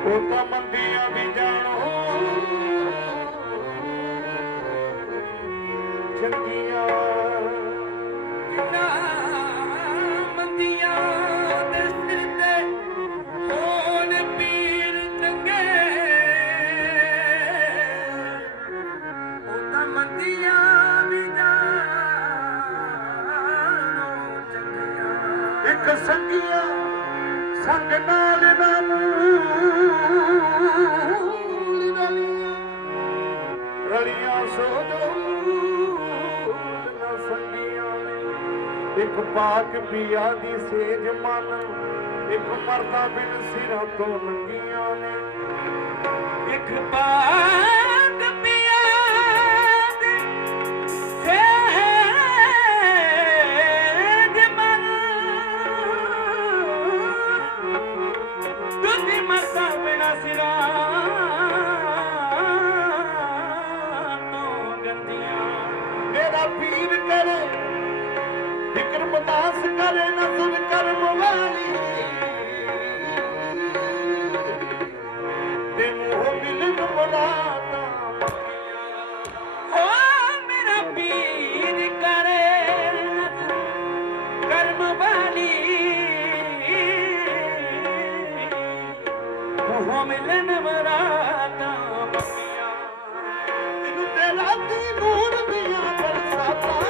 ਉਹ ਤਾਂ ਮੰਦੀਆਂ ਵੀ ਜਾਣੋ ਚੰਗੀਆਂ ਜਿਨ੍ਹਾਂ ਮੰਦੀਆਂ ਦੇ ਸਿਰਦੇ ਹੋਣ ਪੀਰ ਚੰਗੇ ਉਹ ਤਾਂ ਮੰਦੀਆਂ ਵੀ ਇੱਕ ਸੰਗੀਆਂ ਸੰਗ ਨਾਲ ਨਾ ਰਲੀਆਂ ਸੋਝੋ ਨਾ ਸੰਗੀਆਂ ਇੱਕ ਪਾਕ ਪਿਆ ਦੀ ਸੇਜ ਮਨ ਇੱਕ ਮਰਦਾ ਬਿਨ ਸਿਰਾਂ ਤੋਂ ਲੰਗੀਆਂ ਨੇ ਇੱਕ ਪਾਕ ਪਿਆ ਦੀ ਸੇਜ ਮਨ ਦੁੱਧੀ ਮਰਦਾ ਬਿਨਾ ਸਿਰਾਂ ਤੋਂ ਗੰਦੀਆਂ ਮੇਰਾ ਪੀਰ ਕਰੇ ਫਿਕਰ ਬਦਾਸ ਕਰੇ ਨਜ਼ਰ ਕਰਮ ਵਾਲੀ ਤੇ ਮੋਹ ਮਿਲਨ ਮੁਰਾਦਾਂ ਓ ਮੇਰਾ ਪੀਰ ਕਰੇ ਕਰਮ ਵਾਲੀ ਮੋਹ ਮਿਲਨ ਮੁਰਾਦਾਂ ਪੱਕੀਆਂ ਤੈਨੂੰ ਤੇਰਾ ਦੀ ਨੂਰ ਦੀਆਂ ਬਰਸਾਤਾਂ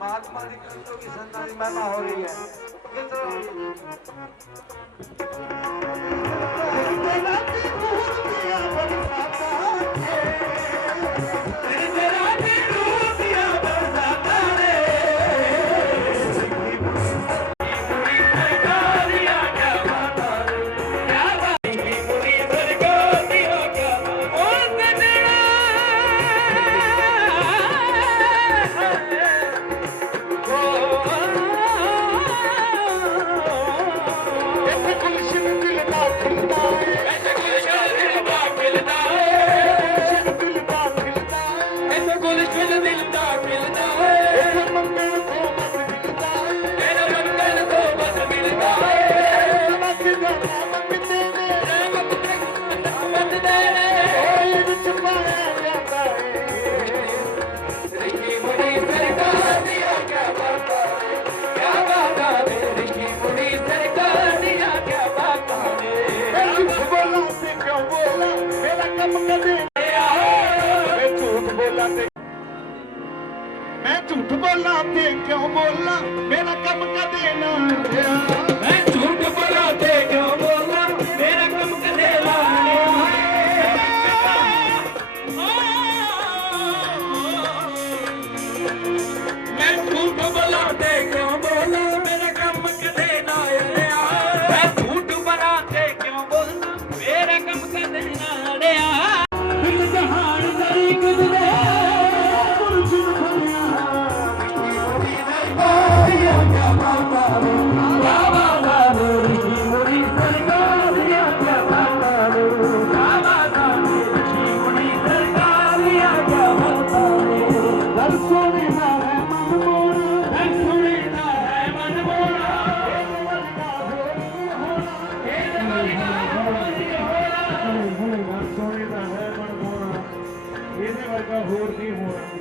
महात्मा की कृतों की संतान की महिमा हो रही है। मैं झूठ बोला ते क्यों बोला मेरा कम कदे ना होया मैं झूठ बोला ते क्यों बोला मेरा कम कदे ना मैं झूठ बोला ते क्यों बोला मेरा कम कदे ना होया मैं झूठ बोला ते क्यों बोला मेरा कम कदे ना होया दिल जहान दरी गुजरे ਹੋਰ ਕੀ ਹੋਣਾ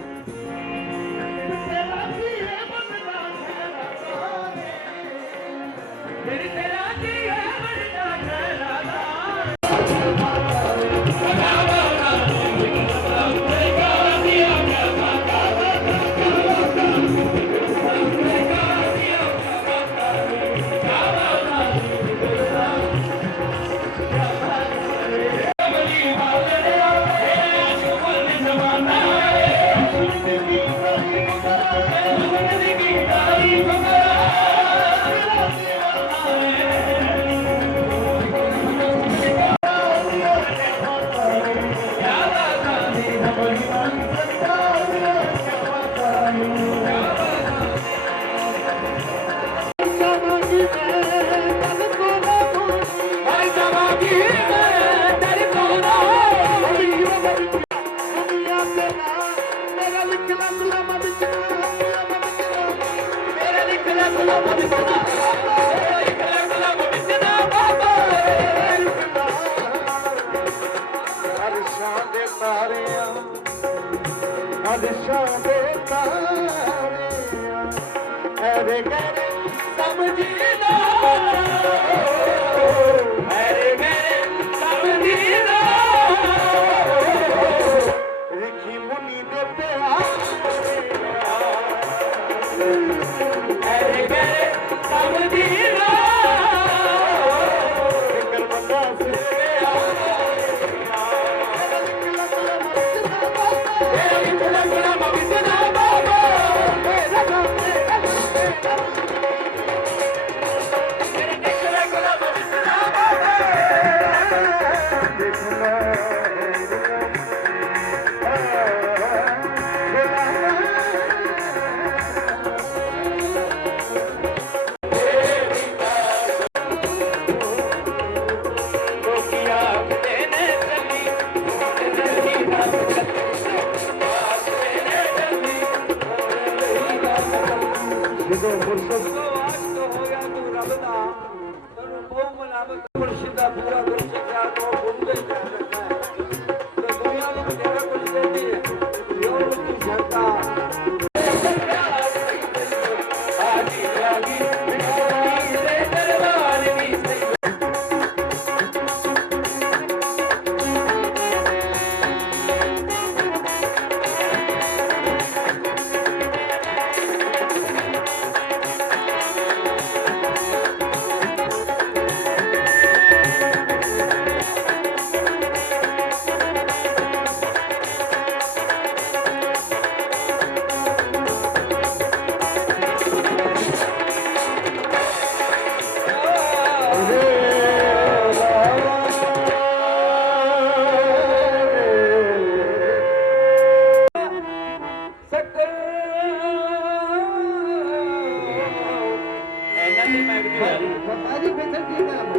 ਖਾਲੀ ਮੈਂ ਕਿਤੇ ਆ ਰਹੀ ਬਾਬਾ ਜੀ ਬੈਠੇ ਕੀ ਨਾਮ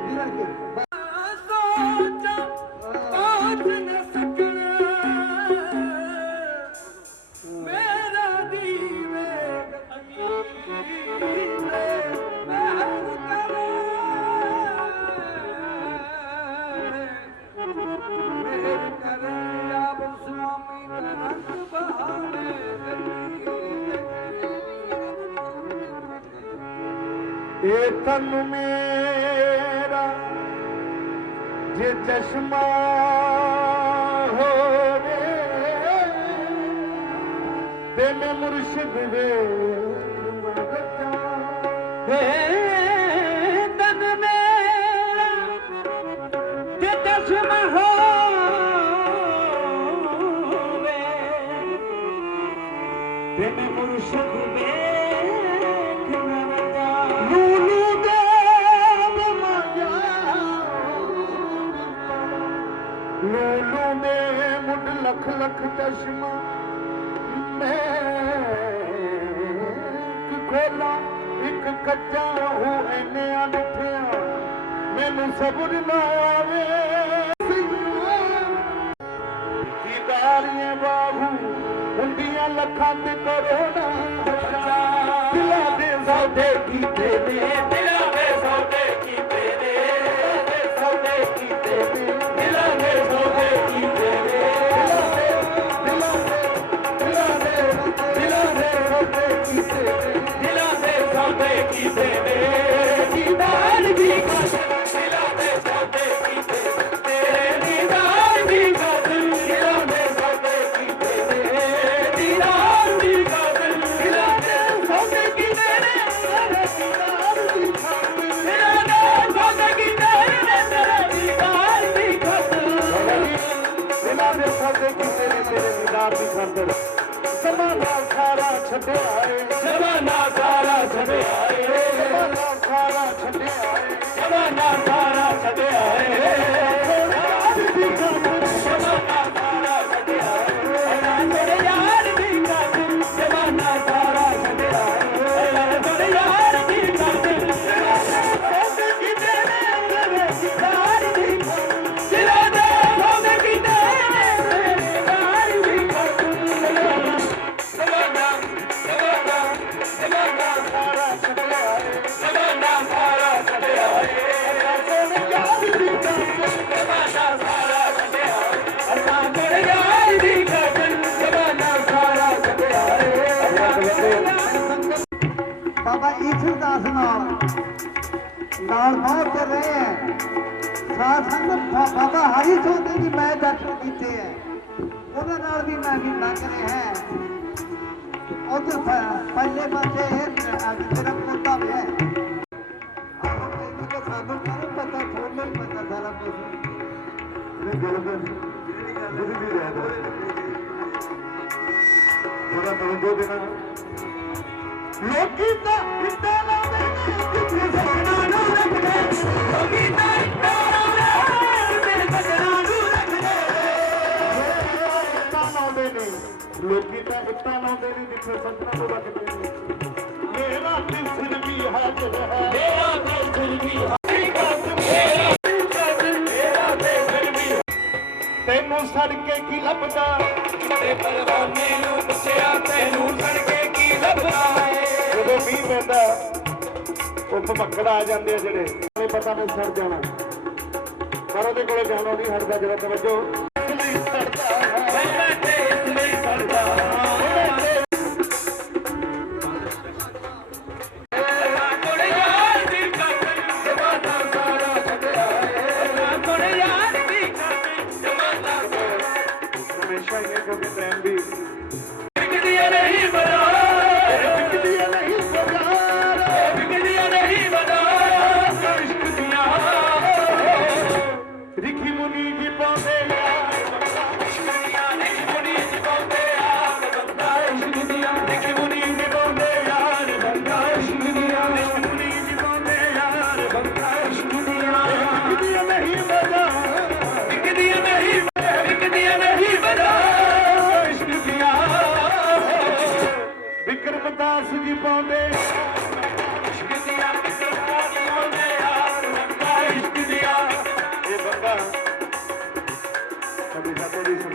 ਜਿਨ੍ਹਾਂ ਕੇ ਸੋਚਾਂ ਪਹੁੰਚ ਨਾ ਸਕਣਾ ਮੇਰਾ ਦੀਵੇ ਅਮੀਰ ਮਹਿਰ ਕਰੇ ਮੇਰ ਕਰੇ ਆਪ ਸੁਆਮੀ ਰੰਗ ਬਹਾਰੇ ਇਹ ਤਨ ਮੇਰਾ ਜੇ ਚਸ਼ਮਾ ਹੋਵੇ ਤੇ ਮੈਂ ਮੁਰਸ਼ਿਦ ਵੇ ਤਨ ਮੇਰਾ ਜੇ ਚਸ਼ਮਾ ਹੋਵੇ ਤੇ ਮੈਂ ਮੁਰਸ਼ਿਦ ਵੇਖ ਰਵਦਾ ਲੂਲੂ ਦੇ ਮਾਇਆ ਲੂਲੂ ਦੇ ਮੁੱਢ ਲੱਖ ਲੱਖ ਚਸ਼ਮਾ ਮੈਂ ਖੋਲਾ ਇੱਕ ਕੱਚਾ ਹੋ ਐਨੇ ਅਨਥਿਆ ਮੈਨੂੰ ਸਬਰ ਨਾ ਆਵੇ ਦੀਦਾਰੀਆਂ ਬਾਹੂ ਹੁੰਦੀਆਂ ਲੱਖਾਂ ਤੇ ਕਰੋੜਾਂ ਦਿਲਾਂ ਦੇ ਸੌਦੇ ਕੀਤੇ ਨੇ ਦਿਲਾਂ ਦੇ ਸੌਦੇ ਕੀਤੇ ਨੇ ਸੌਦੇ ਕੀਤੇ ਨੇ ਦਿਲਾਂ ਦੇ ਸੌਦੇ ਕੀਤੇ ਨੇ ਦਿਲਾਂ ਦੇ ਸੌਦੇ ਕੀਤੇ ਨੇ ਦਿਲਾਂ ਦੇ ਸੌਦੇ ਕੀਤੇ ਨੇ ਦੀਦਾਰ ਦੀ ਕਸਮ ਦਿਲਾਂ ਦੇ ਸੌਦੇ ਕੀਤੇ ਤੇਰੇ ਦੀਦਾਰ ਦੀ ਕਸਮ ਦਿਲਾਂ ਦੇ ਸੌਦੇ ਕੀਤੇ ਨੇ ਦੀਦਾਰ ਦੀ ਕਸਮ ਦਿਲਾਂ ਦੇ ਸੌਦੇ ਕੀਤੇ ਨੇ ਤੇਰੇ ਦੀਦਾਰ ਦੀ ਕਸਮ ਦਿਲਾਂ ਦੇ ਸੌਦੇ ਕੀਤੇ ਨੇ ਤੇਰੇ ਦੀਦਾਰ ਦੀ ਕਸਮ ਦਿਲਾਂ ਦੇ ਸੌਦੇ ਕੀਤੇ ਨੇ ਤੇਰੇ ਦੀਦਾਰ ਦੀ ਖਾਤਰ ਜ਼ਮਾਨਾ ਸਾਰਾ ਛੱਡਿਆ ਏ ਜ਼ਮਾਨਾ ਸਾਰਾ ਛੱਡਿਆ ਏ ਜ਼ਮਾਨਾ ਸਾਰਾ ਛੱਡਿਆ ਏ ਜ਼ਮਾਨਾ ਸਾਰਾ ਛੱਡਿਆ ਏ ਜ਼ਮਾਨਾ ਸਾਰਾ ਛੱਡਿਆ ਏ ਤੇਰੇ ਯਾਰ ਦੀ ਕਸਮ ਜ਼ਮਾਨਾ ਸਾਰਾ ਛੱਡਿਆ ਏ ਤੇਰੇ ਯਾਰ ਦੀ ਕਸਮ ਸੌਦੇ ਕੀਤੇ ਨੇ ਤੇਰੇ ਦੀਦਾਰ ਦੀ ਕਸਮ ਦਿਲਾਂ ਦੇ ਸੌਦੇ ਕੀਤੇ ਨੇ ਤੇਰੇ ਦੀਦਾਰ ਦੀ ਕਸਮ ਜ਼ਮਾਨਾ ਜ਼ਮਾਨਾ ਜ਼ਮਾਨਾ ਸਾਰਾ ਛੱਡਿਆ ਏ ਜ਼ਮਾਨਾ ਸਾਰਾ ਛੱਡਿਆ ਏ ਤੇਰੇ ਯਾਰ ਦੀ ਕਸਮ ਜ਼ਮਾਨਾ ਸਾਰਾ ਛੱਡਿਆ ਅਸਾਂ ਤੇਰੇ ਯਾਰ ਦੀ ਕਸਮ ਜ਼ਮਾਨਾ ਸਾਰਾ ਛੱਡਿਆ ਏ ਬਾਬਾ ਈਸ਼ਰ ਦਾਸ ਨਾਲ ਬਹੁਤ ਕਰ ਰਹੇ ਹੈ ਸਾਧ ਸੰਗਤ ਬਾਬਾ ਹਰੀ ਚੌਧਰੀ ਜੀ ਮੈਂ ਦਰਸ਼ਨ ਕੀਤੇ ਹੈ ਉਹਨਾਂ ਨਾਲ ਵੀ ਮੈਂ ਵੀ ਲੰਘ ਰਿਹਾ ਹੈ ਉਧਰ ਪਹਿਲੇ ਪਾਸੇ ਤੇਰਾ ਪੋਤਾ ਹੈ ਸਾਨੂੰ ਕਾਹਨੂੰ ਪਤਾ ਤੁਹਾਨੂੰ ਹੀ ਪਤਾ ਸਾਰਾ ਕੁਝ ਨਹੀਂ ਬਿਲਕੁਲ ਜਿਹੜੀ ਵੀ ਰਹਿ ਥੋੜਾ ਦੋ ਦਿਨਾਂ ਲੋਕੀ ਤਾਂ ਇੱਦਾਂ ਲਾਉਂਦੇ ਨੇ ਜਿੱਥੇ ਸੋਨਾ ਨੂੰ ਰੱਖਦੇ ਲੋਕੀ ਤਾਂ ਇੱਟਾਂ ਲਾਉਂਦੇ ਮੇਰੇ ਬਚਨਾਂ ਨੂੰ ਰੱਖਦੇ ਇੱਟਾਂ ਲਾਉਂਦੇ ਨੇ ਲੋਕੀ ਤਾਂ ਇੱਟਾਂ ਲਾਉਂਦੇ ਨੇ ਜਿੱਥੇ ਸੱਜਣਾ ਨੂੰ ਰੱਖਦੇ ਨੇ ਮੇਰਾ ਦਿਲ ਵੀ ਹਾਜ਼ਰ ਹੈ ਮੇਰਾ ਦਿਲ ਵੀ ਹਰੀ ਕਸਮ ਮੇਰਾ ਕਸਮ ਮੇਰਾ ਦਿਲ ਵੀ ਤੈਨੂੰ ਸੜ ਕੇ ਕੀ ਲੱਭਦਾ ਤੇ ਪਰਵਾਨੇ ਨੂੰ ਪੁੱਛਿਆ ਤੈਨੂੰ ਸੜਕੇ ਕੀ ਲੱਭਦਾ ਏ ਜਦੋਂ ਮੀਂਹ ਪੈਂਦਾ ਉਹ ਭਮੱਕੜ ਆ ਜਾਂਦੇ ਆ ਜਿਹੜੇ ਨਹੀਂ ਪਤਾ ਨਹੀਂ ਸੜ ਜਾਣਾ ਪਰ ਉਹਦੇ ਕੋਲੇ ਜਾਣੋ ਨਹੀਂ ਹਟਦਾ ਜਿਹੜਾ ਤਵੱਜੋ ਨਹੀਂ ਸੜਦਾ ਹੈ ਮੈਂ ਤੇ ਇਸ ਲਈ ਸੜਦਾ ਕੋੜੇ ਯਾਰ ਦੀ ਕਸਮ ਜ਼ਮਾਨਾ ਸਾਰਾ ਛੱਡਿਆ ਏ ਕੋੜੇ ਯਾਰ ਦੀ ਕਸਮ ਜ਼ਮਾਨਾ ਹਮੇਸ਼ਾ ਹੀ ਇਹ ਕਿਉਂਕਿ ਟਾਈਮ ਵੀ ਵਿਕਦੀਆਂ ਨਹੀਂ ਬਾਜ਼ਾਰ ਵਿਕਦੀਆਂ ਨਹੀਂ ਬਾਜ਼ਾਰ ਵਿਕਦੀਆਂ ਨਹੀਂ ਬਾਜ਼ਾਰ ਇਸ਼ਕ ਦੀਆਂ ਰਿਖੀ ਮੁਨੀ ਜੀ ਪਾਉਂਦੇ ਯਾਰ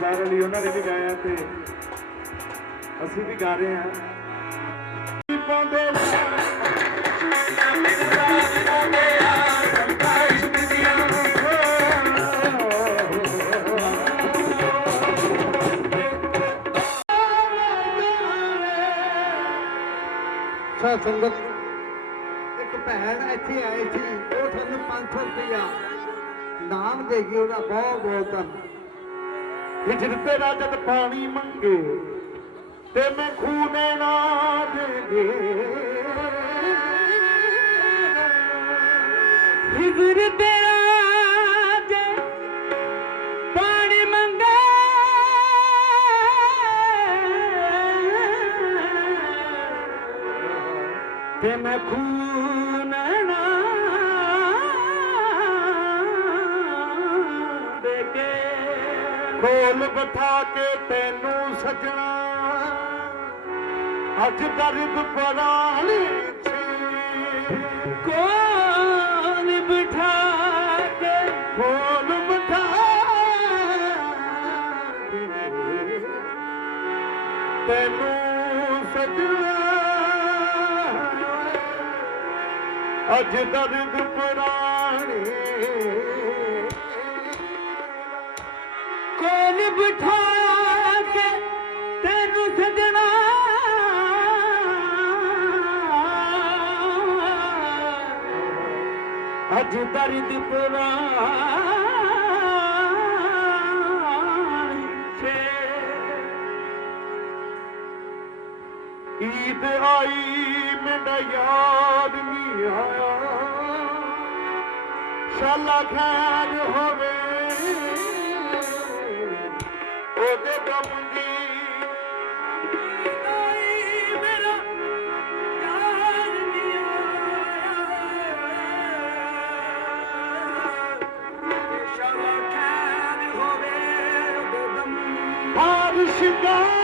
ਸਾਰਿਆਂ ਲਈ ਉਹਨਾਂ ਨੇ ਵੀ ਗਾਇਆ ਤੇ ਅਸੀਂ ਵੀ ਗਾ ਰਹੇ ਹਾਂ ਸਾਧ ਸੰਗਤ ਇੱਕ ਭੈਣ ਇੱਥੇ ਆਈ ਸੀ, ਉਹ ਸਾਨੂੰ 500 ਰੁਪਇਆ ਨਾਮ ਦੇ ਗਈ, ਉਹਦਾ ਬਹੁਤ ਬਹੁਤ ਧੰਨਵਾਦ। ਹਿਜਰ ਤੇਰਾ ਜਦ ਪਾਣੀ ਮੰਗੇ ਤੇ ਮੈਂ ਖੂਨੇ ਨਾ ਦੇ ਦੇ ਹਿਜਰ ਤੇਰਾ ਜੇ ਪਾਣੀ ਮੰਗੇ ਤੇ ਮੈਂ ਖੂਨ ਨਾ ਦੇ ਕੇ ਕੋਲ ਬਿਠਾ ਕੇ ਤੈਨੂੰ ਸਜਣਾ ਅੱਜ ਦਰਦ ਪਰਾਲੀ ਕੋਲ ਬਿਠਾ ਕੇ ਕੋਲ ਬਿਠਾ ਤੈਨੂੰ ਸਜਣਾ ਅੱਜ ਦਰਦ ਪਰਾਲੀ ਕੋਲ ਬਿਠਾ ਕੇ ਤੈਨੂੰ ਸਜਣਾ ਅੱਜ ਦਰਦ ਪੁਰਾਣੀ ਛੇ ਈਦ ਆਈ ਮੇਰਾ ਯਾਦ ਨਹੀਂ ਆਇਆ ਸ਼ਾਲਾ ਖੈਰ ਹੋਵੇ ਉਹਦੇ ਦਮ ਦੀ ਆਈ ਮੇਰਾ ਯਾਰ ਨਹੀਂ ਆਇਆ ਸ਼ਾਲਾ ਖੈਰ ਹੋਵੇ ਉਹਦੇ ਦਮ ਹਾਰ ਸ਼ਿਕਾਰ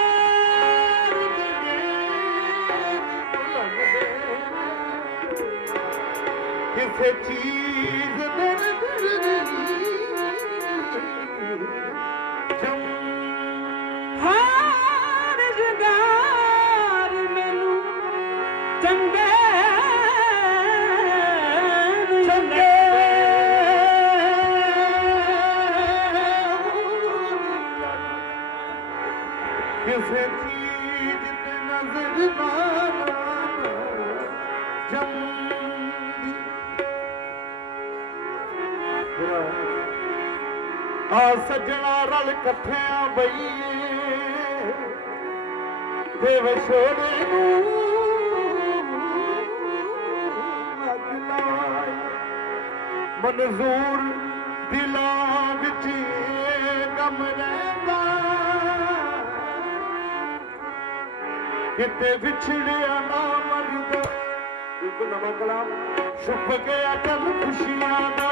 ਕਿਸੇ ਚੀਜ਼ ਦੇ ਹਾਰ ਸ਼ਿੰਗਾਰ ਮੈਨੂੰ ਚੰਗੇ ਚੰਗੇ ਕਿਸੇ ਚੀਜ਼ ਤੇ ਨਜ਼ਰ ਨਾ ਜੰਮਦੀ ਆ ਸੱਜਣਾ ਰਲ ਇਕੱਠਿਆਂ ਬਈਏ ਤੇ ਵਿਛੋੜੇ ਨੂੰ ਅੱਗ ਲਾਈ ਮਨਜ਼ੂਰ ਦਿਲਾਂ ਵਿੱਚ ਇਹ ਗਮ ਰਹਿੰਦਾ ਕਿਤੇ ਵਿਛੜਿਆ ਨਾ ਮਰਦਾ ਇੱਕ ਨਵਾਂ ਕਲਾਮ ਛੁਪ ਗਿਆ ਕੱਲ ਖੁਸ਼ੀਆਂ ਦਾ